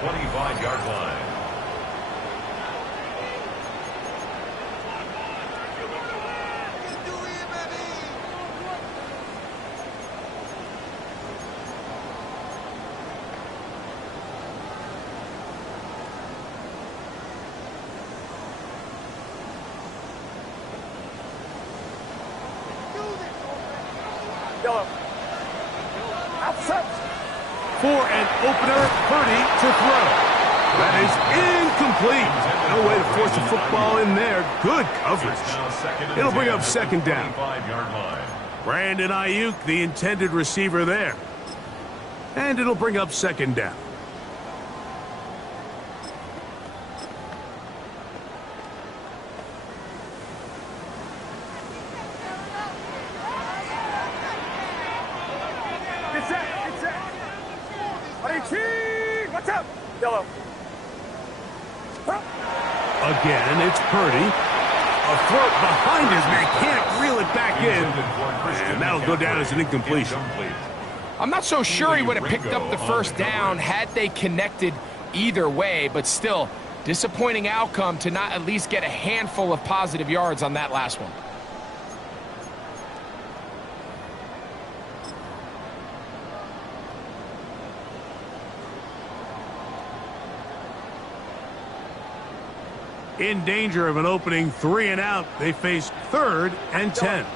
25-yard line. For an opener, Purdy to throw. That is incomplete. No way to force a football in there. Good coverage. It'll bring up second down. Brandon Ayuk, the intended receiver there. And it'll bring up second down. Again, it's Purdy. A throw behind his man. Can't reel it back in. And that'll go down as an incompletion. I'm not so sure he would have picked up the first down had they connected either way, but still, disappointing outcome to not at least get a handful of positive yards on that last one. In danger of an opening 3 and out, they face 3rd and 10.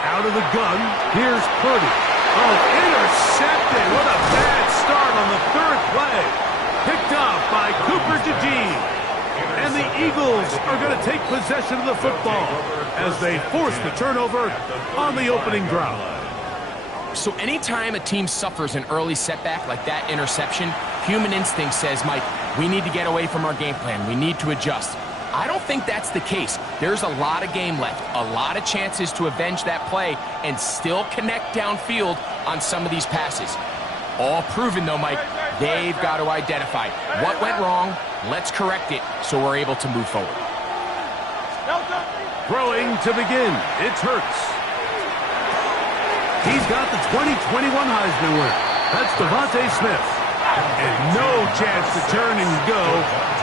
Out of the gun, here's Purdy. Oh, intercepted. What a bad start on the 3rd play. Picked off by Cooper DeJean. And the Eagles are going to take possession of the football as they force the turnover on the opening drive. So anytime a team suffers an early setback like that interception, human instinct says, Mike, we need to get away from our game plan. We need to adjust. I don't think that's the case. There's a lot of game left, a lot of chances to avenge that play and still connect downfield on some of these passes. All proven, though, Mike, they've got to identify what went wrong, let's correct it so we're able to move forward. Throwing to begin, it's Hurts. He's got the 2021 Heisman winner. That's Devontae Smith. And no chance to turn and go.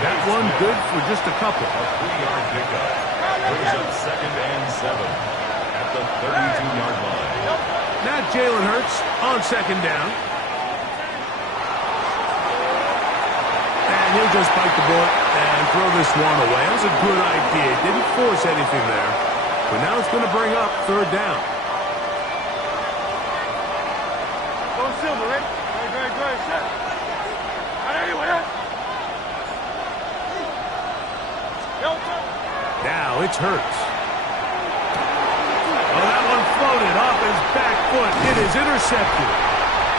That one good for just a couple. A 3-yard pickup. Brings up 2nd and 7 at the 32-yard line. Now Jalen Hurts on second down. And he'll just bite the bullet and throw this one away. That was a good idea. Didn't force anything there. But now it's going to bring up 3rd down. Now it's Hurts. Oh, that one floated off his back foot. It is intercepted.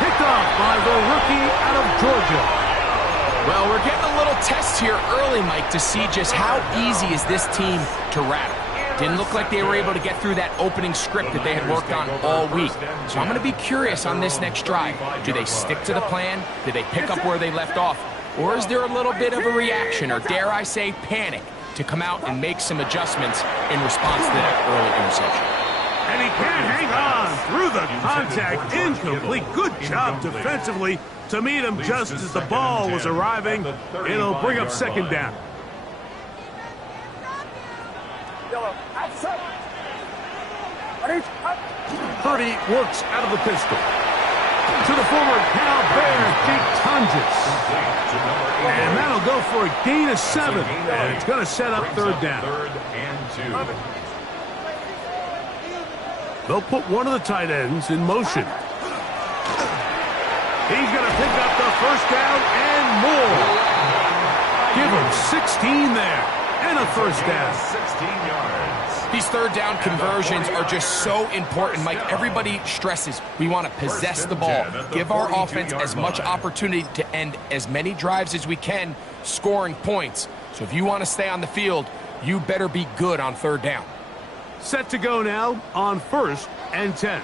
Picked off by the rookie out of Georgia. Well, we're getting a little test here early, Mike, to see just how easy is this team to rattle. Didn't look like they were able to get through that opening script that they had worked on all week. So I'm going to be curious on this next drive. Do they stick to the plan? Do they pick up where they left off? Or is there a little bit of a reaction, or dare I say panic, to come out and make some adjustments in response to that early interception? And he can't hang on through the contact. Incomplete. Good job defensively to meet him just as the ball was arriving. It'll bring up second down. Purdy works out of the pistol. To the former Cal Bear, Jake Tonjes. And that'll go for a gain of 7. And it's going to set up 3rd down. 3rd and 2. They'll put one of the tight ends in motion. He's going to pick up the first down and more. Give him 16 there. And a first down. 16 yards. These 3rd down conversions are just so important, Mike. Everybody stresses we want to possess the ball, give our offense as much opportunity to end as many drives as we can, scoring points. So if you want to stay on the field, you better be good on 3rd down. Set to go now on 1st and 10.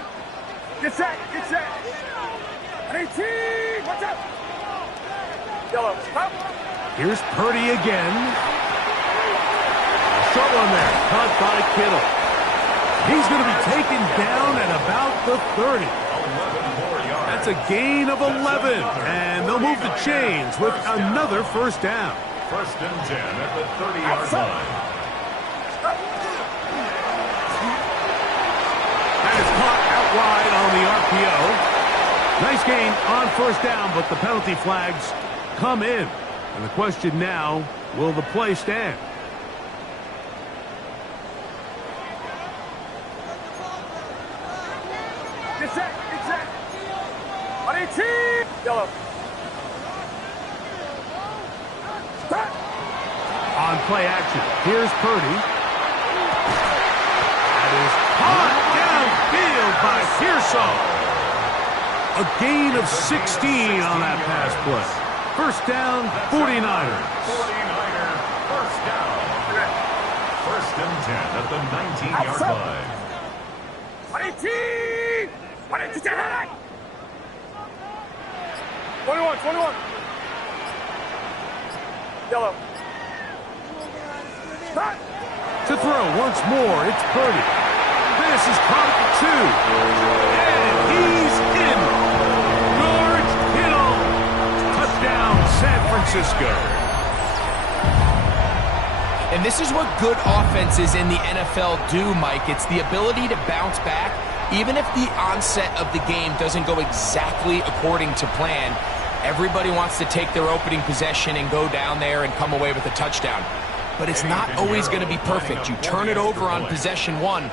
Get set, get set. 18, what's up? Yellow, up. Here's Purdy again. Short one there, caught by Kittle. He's going to be taken down at about the 30. 11 more yards. That's a gain of 11, and they'll move the chains with another first down. First and 10 at the 30-yard line. That is caught out wide on the RPO. Nice gain on first down, but the penalty flags come in. And the question now, will the play stand? Get set. Get set. On 18. Yellow. Stop. On play action, here's Purdy. That is caught downfield by Pearsall. A gain of 16 on that pass play. First down, 49ers. 49er first down. First and 10 at the 19-yard line. 18. 21. 21. Yellow. Stop. To throw once more, it's Purdy. This is caught at the 2. And he's in. George Kittle. Touchdown, San Francisco. And this is what good offenses in the NFL do, Mike. It's the ability to bounce back, even if the onset of the game doesn't go exactly according to plan. Everybody wants to take their opening possession and go down there and come away with a touchdown. But it's not always going to be perfect. You turn it over on possession 1.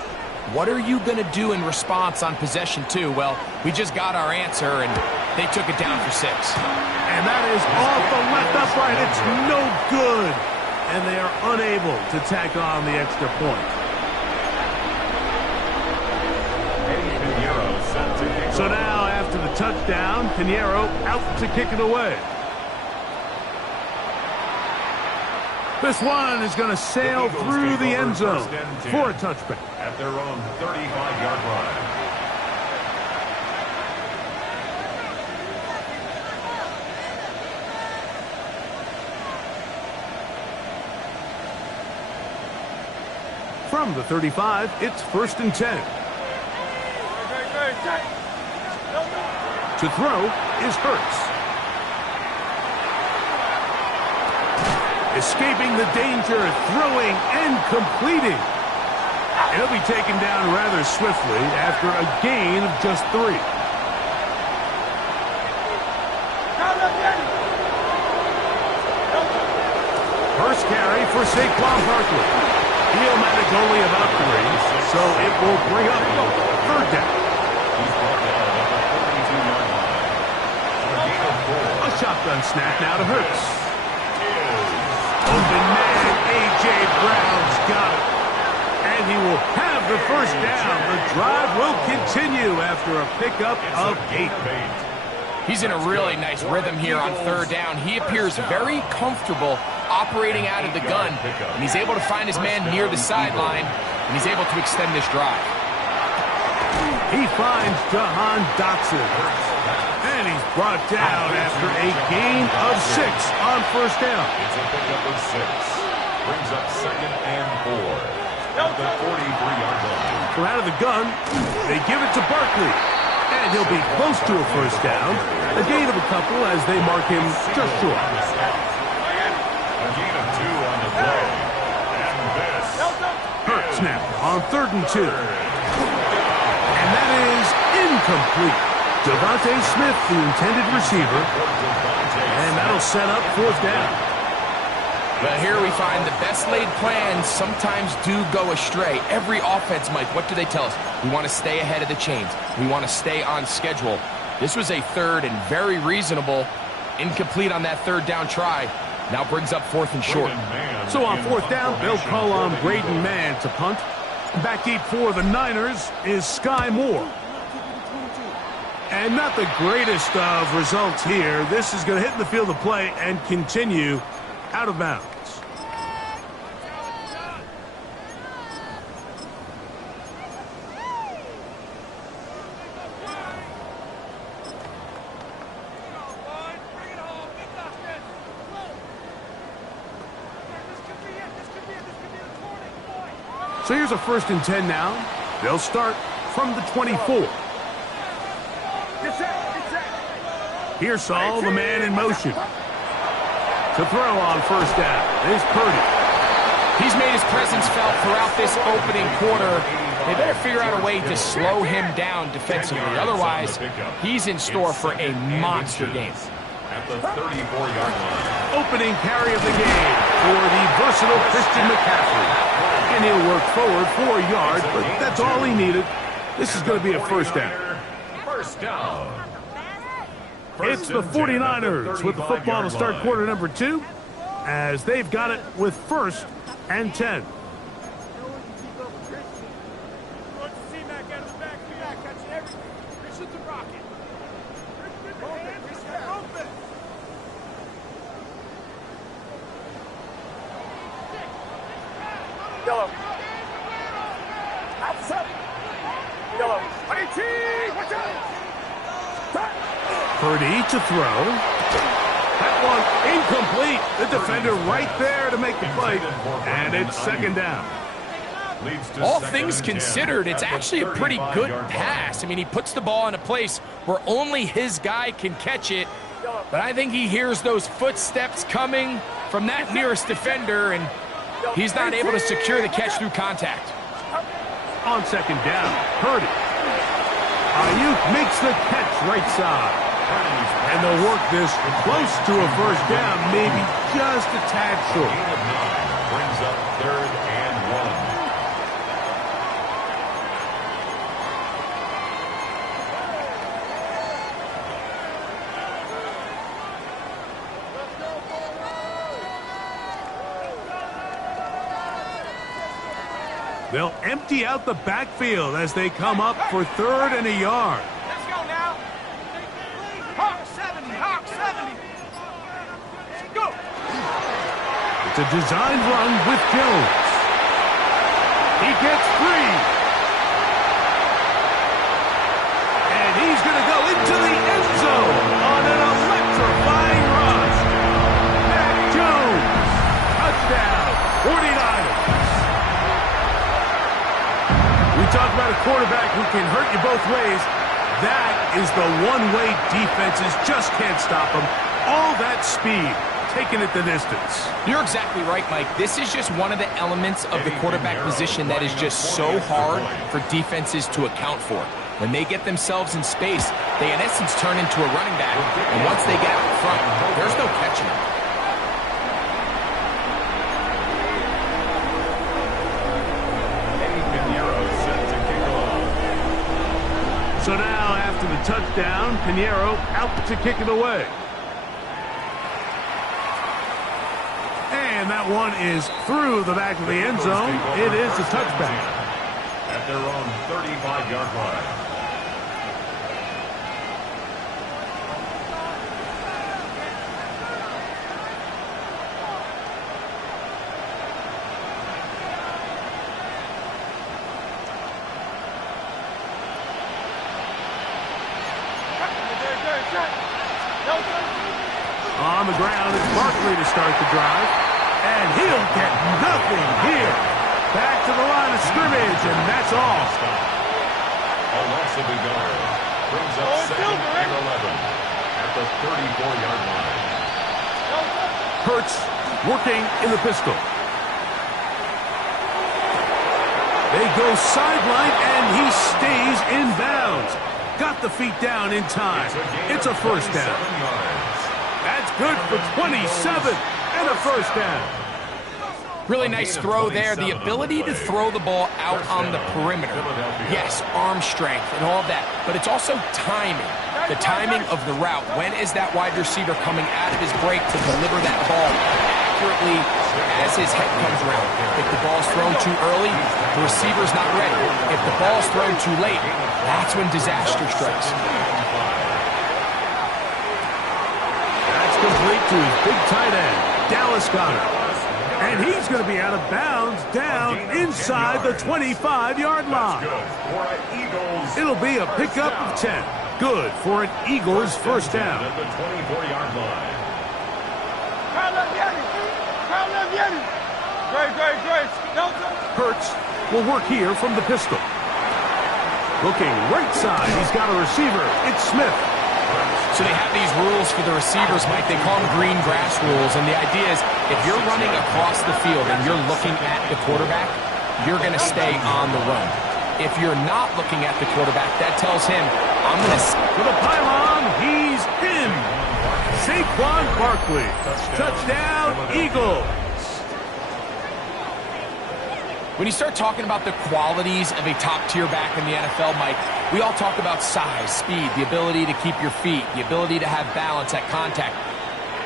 What are you going to do in response on possession 2? Well, we just got our answer, and they took it down for 6. And that is off the left upright. It's no good. And they are unable to tack on the extra point. So now, after the touchdown, Pinheiro out to kick it away. This one is going to sail through the end zone for a touchback. At their own 35-yard line. From the 35, it's first and 10. To throw is Hurts. Escaping the danger, throwing and completing. He'll be taken down rather swiftly after a gain of just 3. First carry for Saquon Barkley. He'll manage only about 3, so it will bring up third down. He's brought down at the 42-yard line. A gain of 4. A shotgun snap now to Hurts. Open man, A.J. Brown's got it. And he will have the first down. The drive will continue after a pickup of 8. He's in a really nice rhythm here on third down. He appears very comfortable operating out of the gun, and he's able to find his man near the sideline, and he's able to extend this drive. He finds Jahan Dotson, and he's brought down after a gain of 6 on first down. It's a pickup of 6. Brings up second and 4 at the 43-yard line. So out of the gun, they give it to Barkley, and he'll be close to a first down. A gain of a couple as they mark him just short. A gain of 2 on the play. And this Hurts now on third and 2. And that is incomplete. Devontae Smith, the intended receiver. And that'll set up fourth down. Well, here we find the best laid plans sometimes do go astray. Every offense, Mike, what do they tell us? We want to stay ahead of the chains. We want to stay on schedule. This was a third and very reasonable. Incomplete on that third down try. Now brings up fourth and short. So on fourth down, they'll call on Braden Mann to punt. Back deep for the Niners is Sky Moore. And not the greatest of results here. This is going to hit in the field of play and continue out of bounds. So here's a first and 10 now. They'll start from the 24. Get set. Here's Saul, the man in motion. To throw on first down is Purdy. He's made his presence felt throughout this opening quarter. They better figure out a way to slow him down defensively. Otherwise, he's in store for a monster game. At the 34-yard line. Opening carry of the game for the versatile Christian McCaffrey. And he'll work forward 4 yards, but that's all he needed. This is going to be a first down. First down. It's the 49ers with the football to start quarter number 2, as they've got it with 1st and 10. Yellow. Outside. Yellow. 18. Watch out. Purdy to throw. That one incomplete. The defender right there to make the play. And it's second down. All things considered, it's actually a pretty good pass. I mean, he puts the ball in a place where only his guy can catch it. But I think he hears those footsteps coming from that nearest defender, and he's not able to secure the catch through contact. On second down, Purdy. Ayuk makes the catch right side. And they'll work this close to a first down, maybe just a tad short. Gain of 9 brings up 3rd and 1. They'll empty out the backfield as they come up for 3rd and a yard. Let's go now. Hawk 70. Hawk 70. Go. It's a designed run with Jones. He gets free. And he's going to go into the end zone on an electrifying run. Mac Jones. Touchdown. 49ers. We talk about a quarterback who can hurt you both ways. That is the one-way defenses just can't stop him. All that speed, taking it the distance. You're exactly right, Mike. This is just one of the elements of the quarterback position that is just so hard for defenses to account for. When they get themselves in space, they in essence turn into a running back. And once they get out front, there's no catching them. So now, after the touchdown, Pinheiro out to kick it away. And that one is through the back of the end zone. It is a touchback. At their own 35-yard line. On the ground, it's Barkley to start the drive. And he'll get nothing here. Back to the line of scrimmage, and that's all. A loss of a yard. Brings up 2nd and 11 at the 34-yard line. Hurts working in the pistol. They go sideline, and he stays in bounds. Got the feet down in time. It's a first down. That's good for 27 and a first down. Really nice throw there. The ability to throw the ball out on the perimeter. Yes, arm strength and all of that, but it's also timing. The timing of the route. When is that wide receiver coming out of his break to deliver that ball accurately as his head comes around? If the ball's thrown too early, the receiver's not ready. If the ball's thrown too late, that's when disaster strikes. That's complete to his big tight end, Dallas Goedert. And he's going to be out of bounds down inside the 25-yard line. It'll be a pickup of 10. Good for an Eagles first down. At the 24-yard line. Hurts will work here from the pistol. Looking right side. He's got a receiver. It's Smith. So they have these rules for the receivers, Mike. They call them green grass rules. And the idea is if you're running across the field and you're looking at the quarterback, you're going to stay on the run. If you're not looking at the quarterback, that tells him, I'm going to... For the pylon, he's in. Saquon Barkley. Touchdown, Eagles. When you start talking about the qualities of a top-tier back in the NFL, Mike, we all talk about size, speed, the ability to keep your feet, the ability to have balance at contact.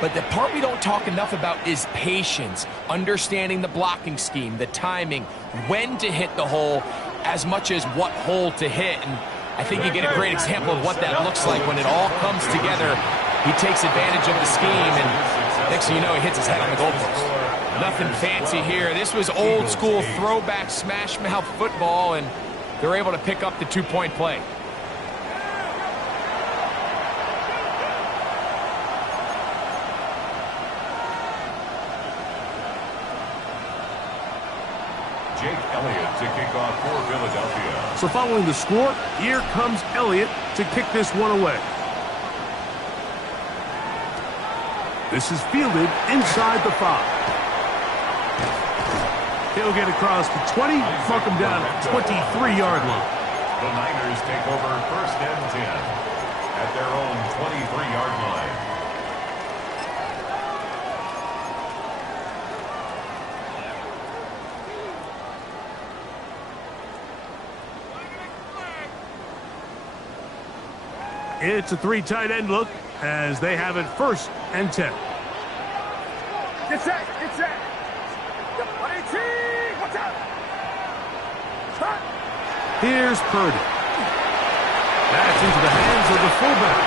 But the part we don't talk enough about is patience, understanding the blocking scheme, the timing, when to hit the hole, as much as what hole to hit. And I think you get a great example of what that looks like when it all comes together. He takes advantage of the scheme, and next thing you know, he hits his head on the goalpost. Nothing fancy here. This was old school throwback smash mouth football, and they're able to pick up the 2-point play. Jake Elliott to kick off for Philadelphia. So following the score, here comes Elliott to kick this one away. This is fielded inside the 5. He'll get across the 20, mark him down at the 23-yard line. The Niners take over 1st and 10 at their own 23-yard line. It's a 3 tight end look as they have it 1st and 10. Get set, get set. 118, watch out. Start. Here's Purdy. That's into the hands of the fullback.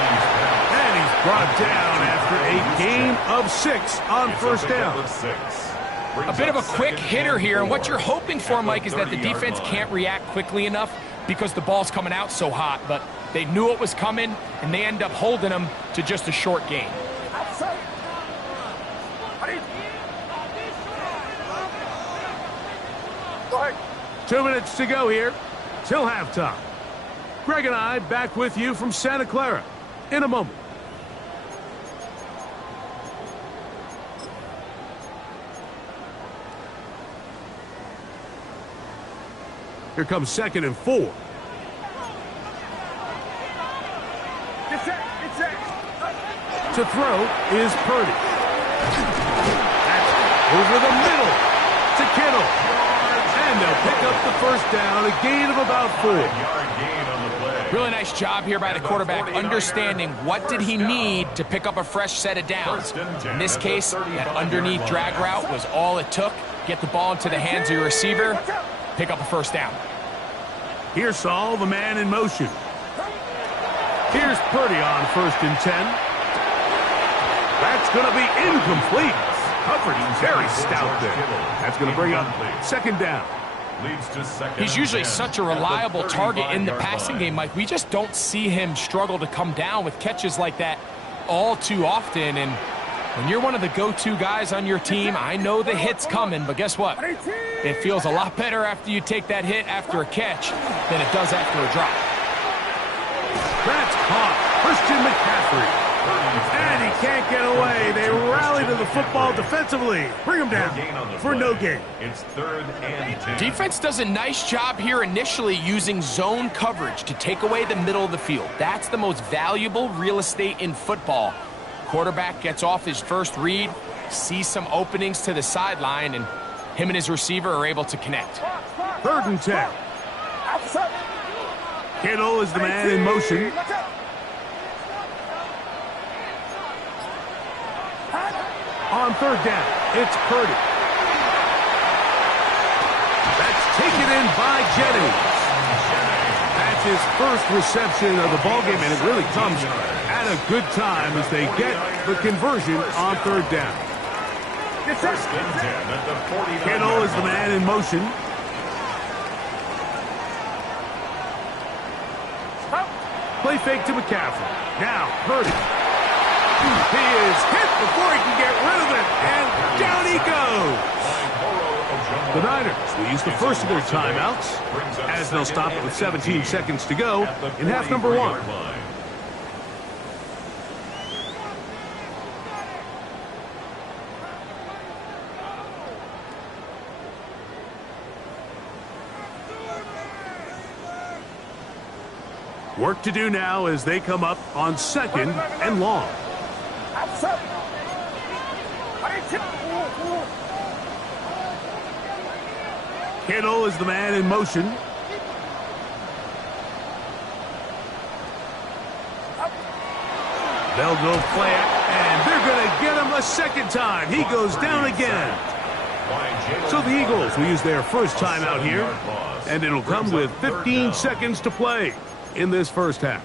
And he's brought down after a gain of 6 on 1st down. A bit of a quick hitter here, and what you're hoping for, Mike, is that the defense can't react quickly enough because the ball's coming out so hot, but they knew it was coming, and they end up holding them to just a short gain. Outside. 2 minutes to go here till halftime. Greg and I back with you from Santa Clara in a moment. Here comes 2nd and 4. Get set, get set. To throw is Purdy. That's over the middle to Kittle. And they'll pick up the 1st down, a gain of about 4. Really nice job here by the quarterback, understanding what did he need to pick up a fresh set of downs. In this case, that underneath drag route was all it took. Get the ball into the hands of your receiver, pick up a 1st down. Here's Saul, the man in motion. Here's Purdy on 1st and 10. That's going to be incomplete. Coverage very stout there. That's going to bring up 2nd down. He's usually such a reliable target in the passing game, Mike. We just don't see him struggle to come down with catches like that all too often. And when you're one of the go-to guys on your team, I know the hit's coming, but guess what? It feels a lot better after you take that hit after a catch than it does after a drop. That's caught. Christian McCaffrey. And he can't get away. They rally to the football defensively. Bring him down for no gain. It's 3rd and 10. Defense does a nice job here initially using zone coverage to take away the middle of the field. That's the most valuable real estate in football. Quarterback gets off his first read, sees some openings to the sideline, and him and his receiver are able to connect. 3rd and 10. Kittle is the man in motion. On 3rd down, it's Purdy. That's taken in by Jennings. That's his 1st reception of the ballgame, and it really comes at a good time as they get the conversion on 3rd down. Kittle is the man in motion. Play fake to McCaffrey. Now, Purdy. He is hit before he can get rid of it, and down he goes. The Niners will use the first of their timeouts as they'll stop it with 17 seconds to go in half number 1. Work to do now as they come up on 2nd and long. Kittle is the man in motion. They'll go play it, and they're going to get him a second time. He goes down again. So the Eagles will use their first timeout here, and it'll come with 15 seconds to play in this first half.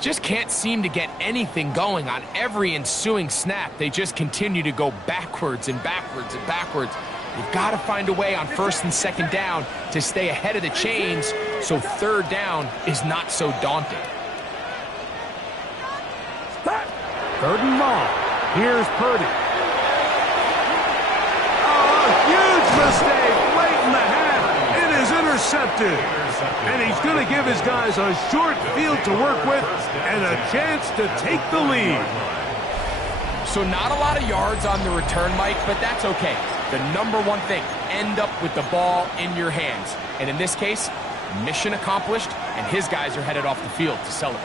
Just can't seem to get anything going on every ensuing snap. They just continue to go backwards and backwards and backwards. You've got to find a way on 1st and 2nd down to stay ahead of the chains so 3rd down is not so daunting. 3rd and long. Here's Purdy. Oh, a huge mistake late in the half. It is intercepted. And he's going to give his guys a short field to work with and a chance to take the lead. So not a lot of yards on the return, Mike, but that's okay. The number one thing, end up with the ball in your hands. And in this case, mission accomplished, and his guys are headed off the field to celebrate.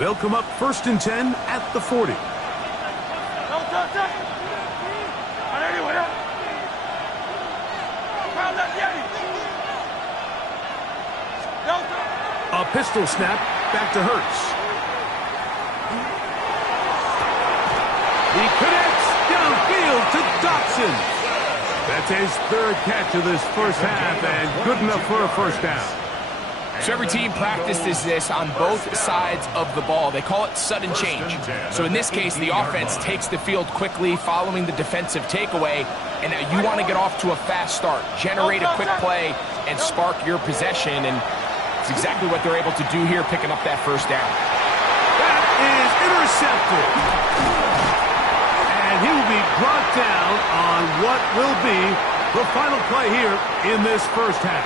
They'll come up 1st and 10 at the 40. A pistol snap back to Hurts. He connects downfield to Dotson. That's his 3rd catch of this first half and good enough for a first down. So every team practices this on both sides of the ball. They call it sudden change. So in this case, the offense takes the field quickly following the defensive takeaway, and now you want to get off to a fast start, generate a quick play, and spark your possession, and it's exactly what they're able to do here, picking up that first down. That is intercepted. And he will be brought down on what will be the final play here in this first half.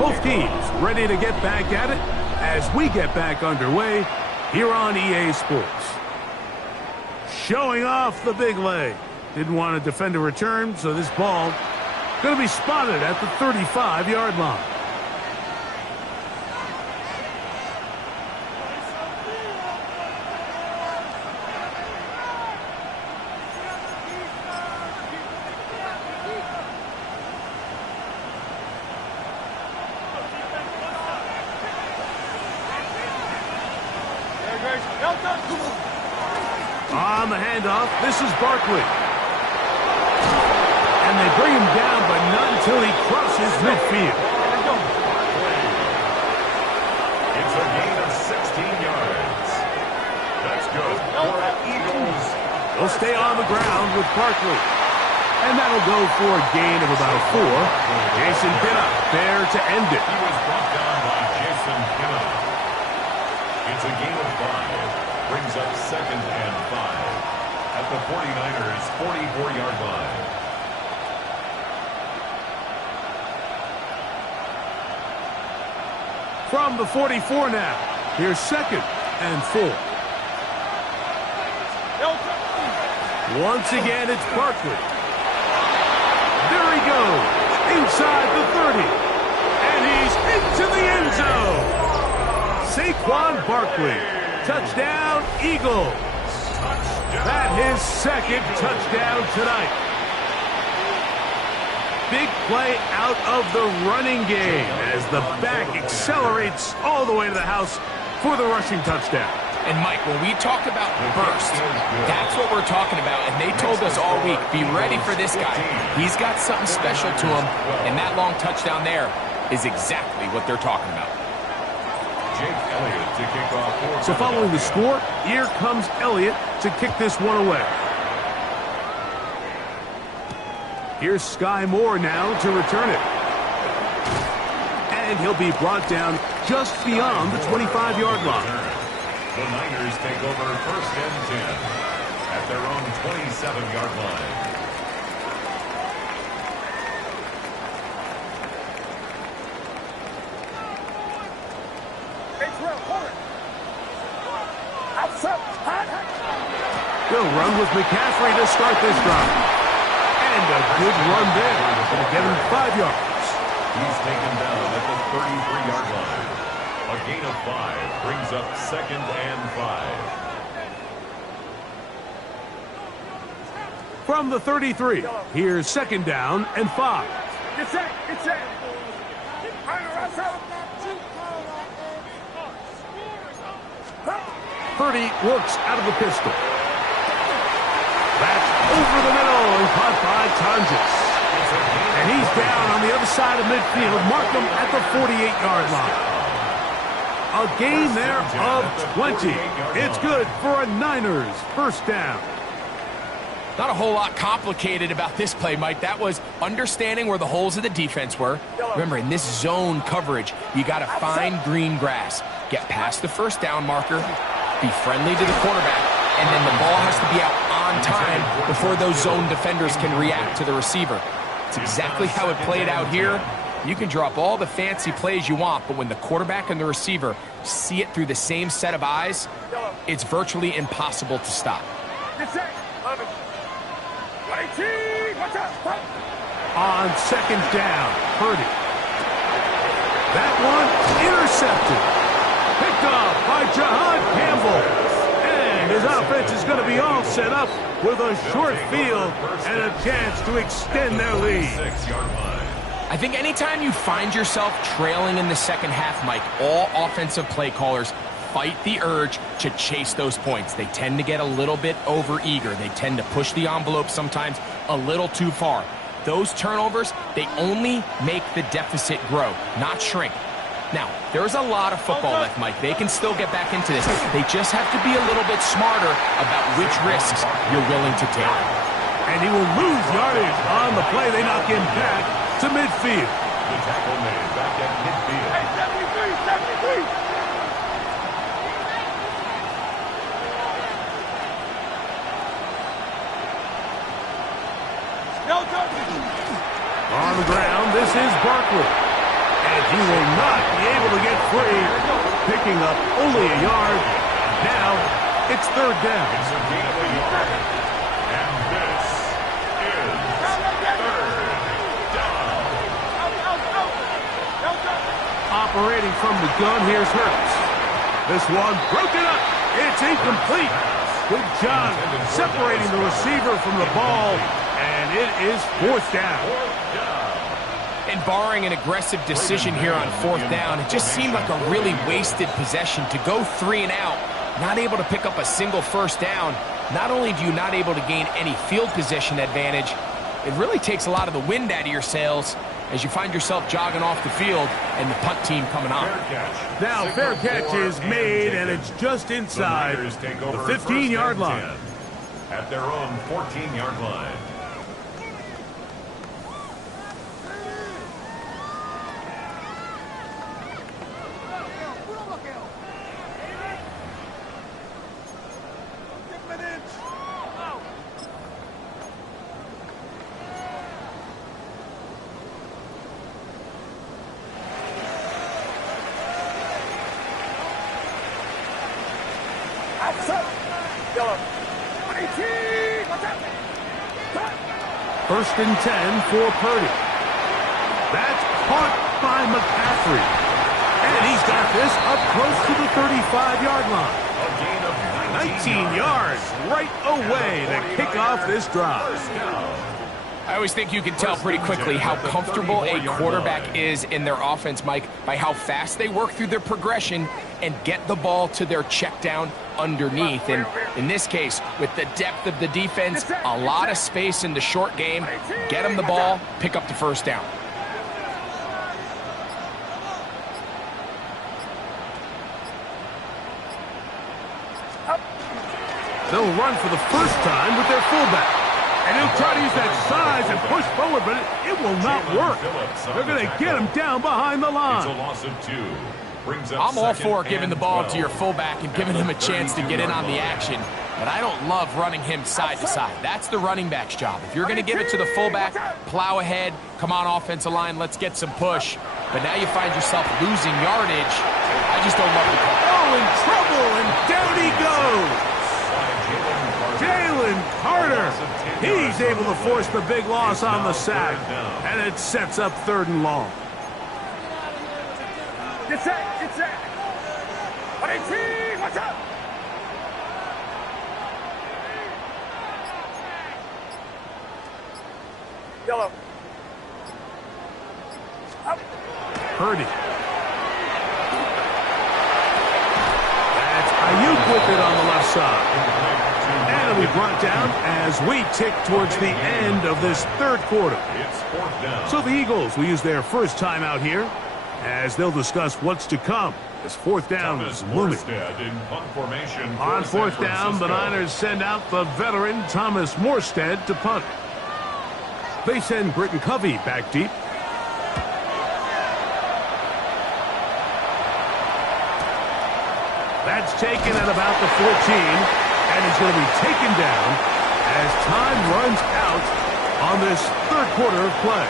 Both teams ready to get back at it as we get back underway here on EA Sports. Showing off the big leg. Didn't want to defend a return, so this ball going to be spotted at the 35-yard line. On the handoff, this is Barkley. And they bring him down, but not until he crosses midfield. It's a gain of 16 yards. That's good for the Eagles. They'll stay on the ground with Barkley. And that'll go for a gain of about 4. Jason Pinnock there to end it. He was brought down by Jason Pinnock. It's a gain of 5. Brings up 2nd and 5 at the 49ers' 44-yard line. From the 44 now, here's 2nd and 4. Once again, it's Barkley. There he goes, inside the 30. And he's into the end zone. Saquon Barkley. Touchdown, Eagles. That his 2nd touchdown tonight. Big play out of the running game as the back accelerates all the way to the house for the rushing touchdown. And Mike, when we talk about burst, that's what we're talking about. And they told us all week, be ready for this guy. He's got something special to him. And that long touchdown there is exactly what they're talking about. Jake Elliott to kick off. So following the score, here comes Elliott to kick this one away. Here's Sky Moore now to return it. And he'll be brought down just beyond the 25-yard line. The Niners take over 1st and 10 at their own 27-yard line. They'll run with McCaffrey to start this drive. And a good run there. Going to get him 5 yards. He's taken down at the 33-yard line. A gain of 5 brings up 2nd and 5. From the 33, here's 2nd down and 5. Get set. Get set. Purdy works out of the pistol. That's over the middle and caught by Tonjes. And he's down on the other side of midfield. Mark him at the 48-yard line. A gain there of 20. It's good for a Niners 1st down. Not a whole lot complicated about this play, Mike. That was understanding where the holes of the defense were. Remember, in this zone coverage, you got to find green grass. Get past the 1st down marker, be friendly to the quarterback, and then the ball has to be out on time before those zone defenders can react to the receiver. It's exactly how it played out here. You can drop all the fancy plays you want, but when the quarterback and the receiver see it through the same set of eyes, it's virtually impossible to stop. On 2nd down, Purdy. That one intercepted. Picked up by Jahan Campbell. And his offense is going to be all set up with a short field and a chance to extend their lead. I think anytime you find yourself trailing in the second half, Mike, all offensive play callers fight the urge to chase those points. They tend to get a little bit over-eager. They tend to push the envelope sometimes a little too far. Those turnovers, they only make the deficit grow, not shrink. Now, there's a lot of football left, Mike. They can still get back into this. They just have to be a little bit smarter about which risks you're willing to take. And he will lose yardage on the play. They knock him back to midfield. The tackle made back at midfield. Hey, 73, 73. On the ground, this is Barkley. And he will not be able to get free. Picking up only a yard. Now, it's 3rd down. It's a gain of a yard. And this is 3rd down. Operating from the gun, here's Hurts. This one broken up. It's incomplete. Good job separating the receiver from the ball. And it is 4th down. And barring an aggressive decision here on 4th down, it just seemed like a really wasted possession to go 3 and out, not able to pick up a single 1st down. Not only do you not able to gain any field position advantage, it really takes a lot of the wind out of your sails as you find yourself jogging off the field and the punt team coming on. Now, fair catch is made, and it's just inside the 15-yard line. At their own 14-yard line. First and 10 for Purdy. That's caught by McCaffrey. And he's got this up close to the 35-yard line. A gain of 19 yards right away to kick off this drive. I always think you can tell pretty quickly how comfortable a quarterback is in their offense, Mike, by how fast they work through their progression and get the ball to their check down underneath. And in this case, with the depth of the defense, a lot of space in the short game, get them the ball, pick up the 1st down. They'll run for the first time with their fullback. And he'll try to use that size and push forward, but it will not work. They're going to get him down behind the line. It's a loss of 2. I'm all for giving the ball to your fullback and giving him a chance to get in on the action, but I don't love running him side to side. That's the running back's job. If you're going to give it to the fullback, plow ahead, come on offensive line, let's get some push. But now you find yourself losing yardage. I just don't love the call. Oh, in trouble, and down he goes. Jalen Carter. He's able to force the big loss on the sack, and it sets up 3rd and long. Get set. 18, watch out. Yellow. Up. Purdy. That's Ayuk with it on the left side. And it'll be brought down as we tick towards the end of this 3rd quarter. It's 4th down. So the Eagles will use their first timeout here as they'll discuss what's to come as 4th down is looming. On 4th down, the Niners send out the veteran Thomas Morstead to punt. They send Britton Covey back deep. That's taken at about the 14, and he's going to be taken down as time runs out on this 3rd quarter of play.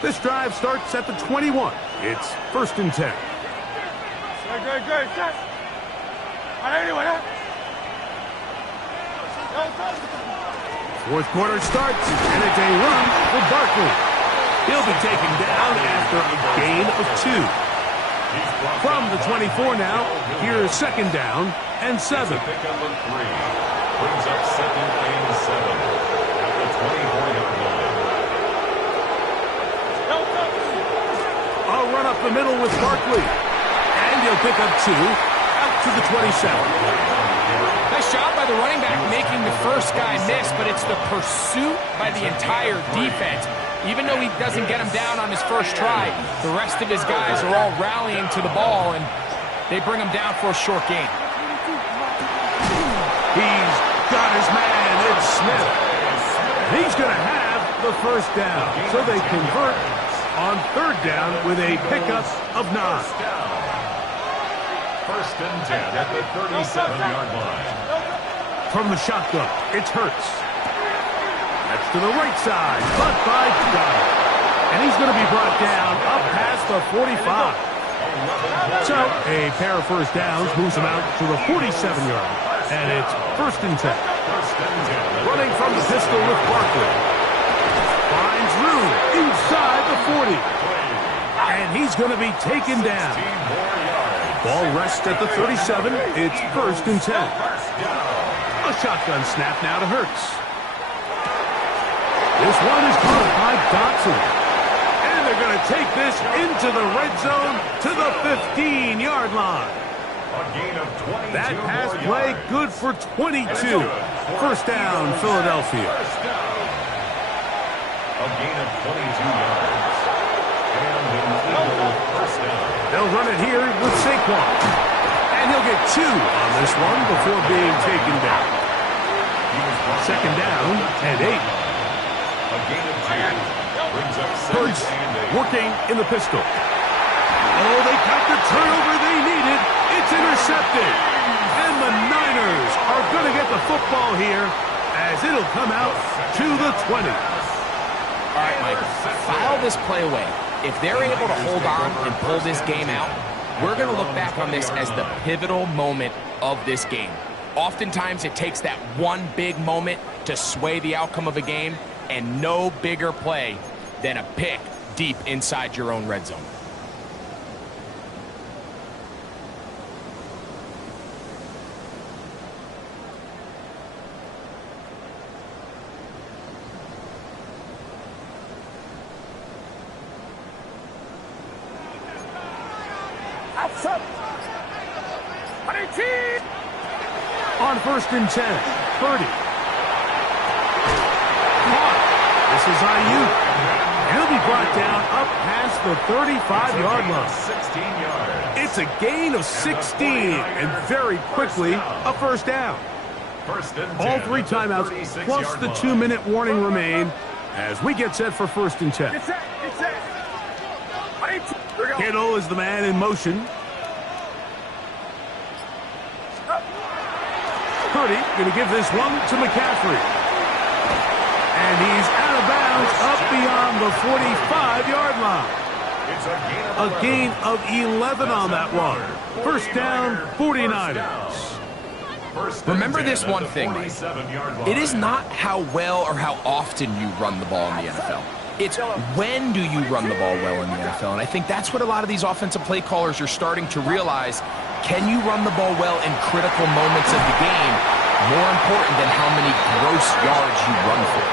This drive starts at the 21. It's 1st and 10. Good. Anyway, 4th quarter starts, and it's a run for Barkley. He'll be taken down after a gain of 2. From the 24 now, here's 2nd down and 7. Pick up of 3. Brings up 2nd and 7 at the 24-yard line. A run up the middle with Barkley. And he'll pick up 2 out to the 27. Nice job by the running back making the first guy miss, but it's the pursuit by the entire defense. Even though he doesn't get him down on his first try, the rest of his guys are all rallying to the ball, and they bring him down for a short gain. He's got his man. It's Smith. He's going to have the 1st down. So they convert on 3rd down with a pickup of 9. 1st and 10 at the 37-yard line. From the shotgun, it's Hurts. That's to the right side, but by Goddard. And he's going to be brought down up past the 45. So a pair of 1st downs moves him out to the 47-yard. And it's 1st and 10. Running from the pistol with Barkley. Finds room inside the 40. And he's going to be taken down. Ball rests at the 37. It's 1st and 10. A shotgun snap now to Hurts. This one is caught by Dotson. And they're going to take this into the red zone to the 15-yard line. That pass play good for 22. 1st down, Philadelphia. A gain of 22 yards. And an 1st down. They'll run it here with Saquon. And he'll get 2 on this one before being taken down. 2nd down and 8. A gain of 2. Brings up 2nd Hurts and 8. working in the pistol. Oh, they got the turnover they needed. It's intercepted. And the Niners are going to get the football here as it'll come out to the 20. All right, Mike, file this play away. If they're able to hold on and pull this game out, we're going to look back on this as the pivotal moment of this game. Oftentimes, it takes that one big moment to sway the outcome of a game, and no bigger play than a pick deep inside your own red zone. On 1st and 10, Purdy. This is Ayuk. He'll brought down up past the 35-yard line. 16 yards. It's a gain of 16, and very quickly, a first down. First and 10 All 3 timeouts, plus the 2-minute warning remain as we get set for first and 10. Get set. Get set. Kittle is the man in motion. Purdy going to give this one to McCaffrey. And he's out of bounds up beyond the 45-yard line. It's A gain of 11 on that one. First down, 49ers. Remember this one thing, Mike. It is not how well or how often you run the ball in the NFL. It's when do you run the ball well in the NFL. And I think that's what a lot of these offensive play callers are starting to realize. Can you run the ball well in critical moments of the game? More important than how many gross yards you run for.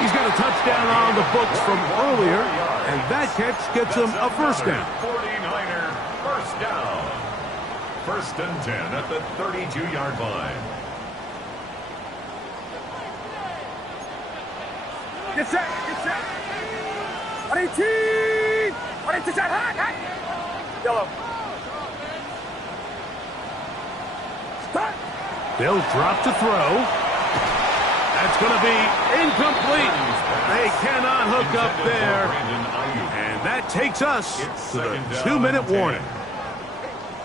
He's got a touchdown on the books from earlier, and that catch gets him a first down. 49er first down. First and 10 at the 32-yard line. Get set. Get set. 18. 22. Hot. Yellow. Stop. They'll drop to throw. That's going to be incomplete. They cannot hook up there. And that takes us to the 2-minute warning.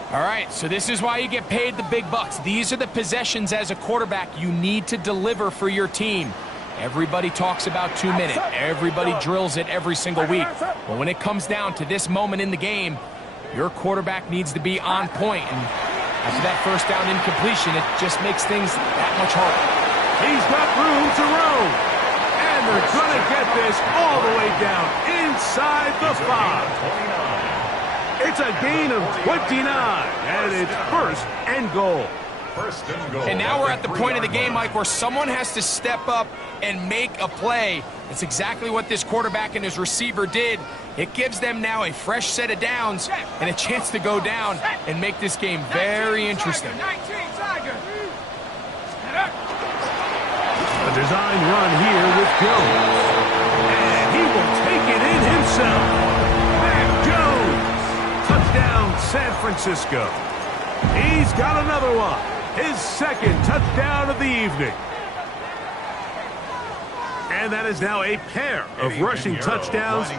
All right, so this is why you get paid the big bucks. These are the possessions as a quarterback you need to deliver for your team. Everybody talks about 2 minutes. Everybody drills it every single week. But when it comes down to this moment in the game, your quarterback needs to be on point. And after that first down incompletion, it just makes things that much harder. He's got room to roam. And they're going to get this all the way down inside the 5. It's a gain of 29, and it's first and goal. And now we're at the point of the game, Mike, where someone has to step up and make a play. That's exactly what this quarterback and his receiver did. It gives them now a fresh set of downs and a chance to go down and make this game very interesting. A design run here with Jones. And he will take it in himself. Mac Jones. Touchdown, San Francisco. He's got another one. His second touchdown of the evening. And that is now a pair of rushing touchdowns.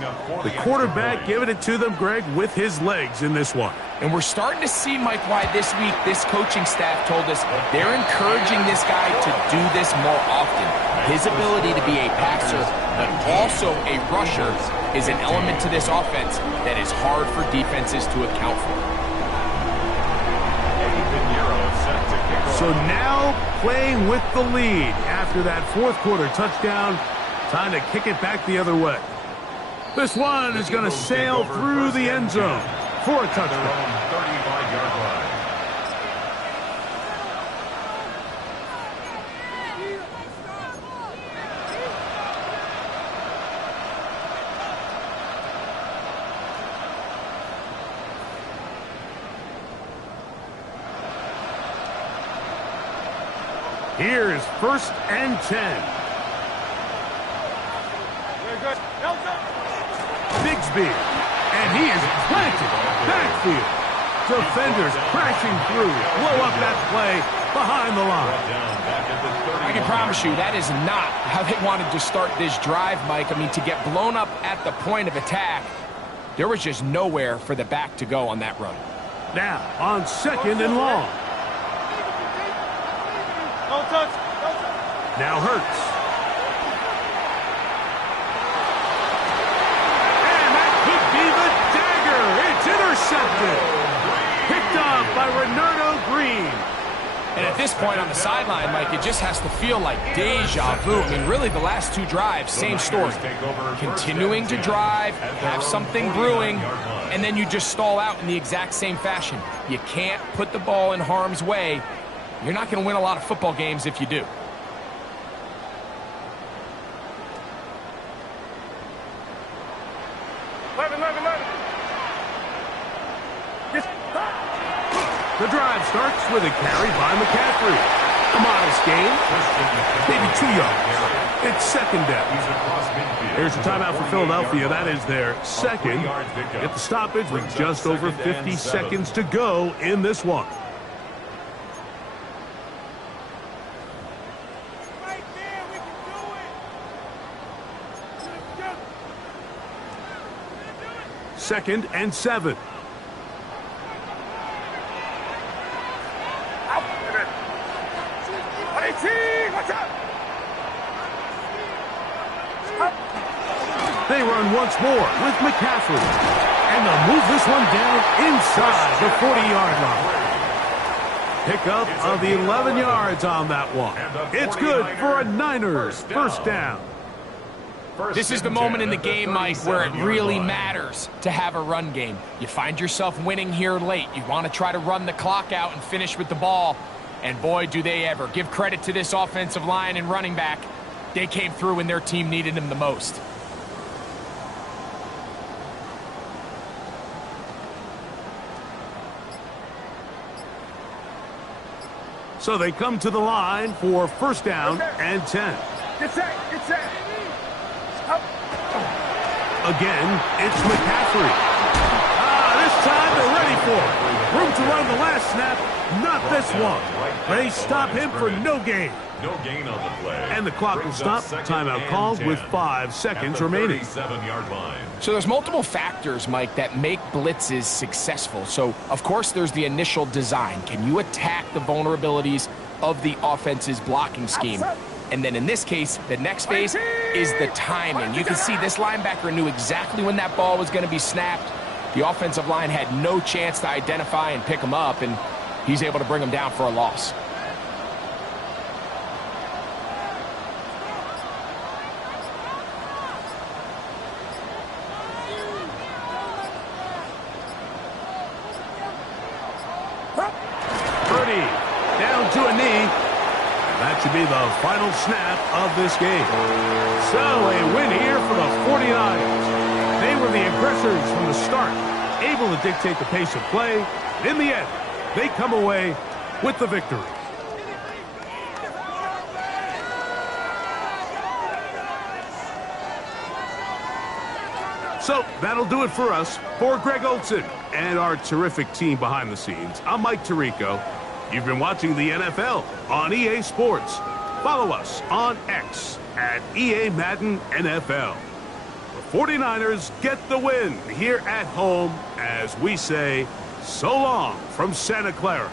The quarterback giving it to them, Greg, with his legs in this one. And we're starting to see, Mike, why this week this coaching staff told us they're encouraging this guy to do this more often. His ability to be a passer, but also a rusher, is an element to this offense that is hard for defenses to account for. So now playing with the lead after that fourth quarter touchdown. Time to kick it back the other way. This one is going to sail through the end zone for a touchdown. 35-yard line. Here's first and 10. Bigsby, and he is planted backfield. Defenders crashing through, blow up that play behind the line. I can promise you that is not how they wanted to start this drive, Mike. I mean, to get blown up at the point of attack, there was just nowhere for the back to go on that run. Now on second and long. Now Hurts. And that could be the dagger. It's intercepted. Picked off by Renardo Green. And at this point on the sideline, Mike, it just has to feel like deja vu. I mean, really, the last two drives, same story. Continuing to drive, have something brewing, and then you just stall out in the exact same fashion. You can't put the ball in harm's way. You're not going to win a lot of football games if you do. The drive starts with a carry by McCaffrey. A modest gain. Maybe 2 yards. It's second down. Here's a timeout for Philadelphia. That is their second. Get the stoppage with just over 50 seconds to go in this one. Second and 7. They run once more with McCaffrey. And they'll move this one down inside the 40-yard line. Pickup of 11 yards on that one. It's good for a Niners first down. This is the moment in the game, Mike, where it really matters to have a run game. You find yourself winning here late. You want to try to run the clock out and finish with the ball. And boy, do they ever. Give credit to this offensive line and running back. They came through when their team needed them the most. So they come to the line for first down and 10. Get set, get set. Again, it's McCaffrey. This time they're ready for it. Room to run the last snap, not this one. They stop him for no gain. No gain on the play. And the clock will stop. Timeout called with 5 seconds remaining. 37-yard line. So there's multiple factors, Mike, that make blitzes successful. So, of course, there's the initial design. Can you attack the vulnerabilities of the offense's blocking scheme? And then in this case, the next phase is the timing. You can see this linebacker knew exactly when that ball was going to be snapped. The offensive line had no chance to identify and pick him up, and he's able to bring him down for a loss. Purdy down to a knee. That should be the final snap of this game. So a win here for the 49ers. They were the aggressors from the start, able to dictate the pace of play. In the end, they come away with the victory. So that'll do it for us. For Greg Olsen and our terrific team behind the scenes, I'm Mike Tirico. You've been watching the NFL on EA Sports. Follow us on X at EA Madden NFL. The 49ers get the win here at home as we say so long from Santa Clara.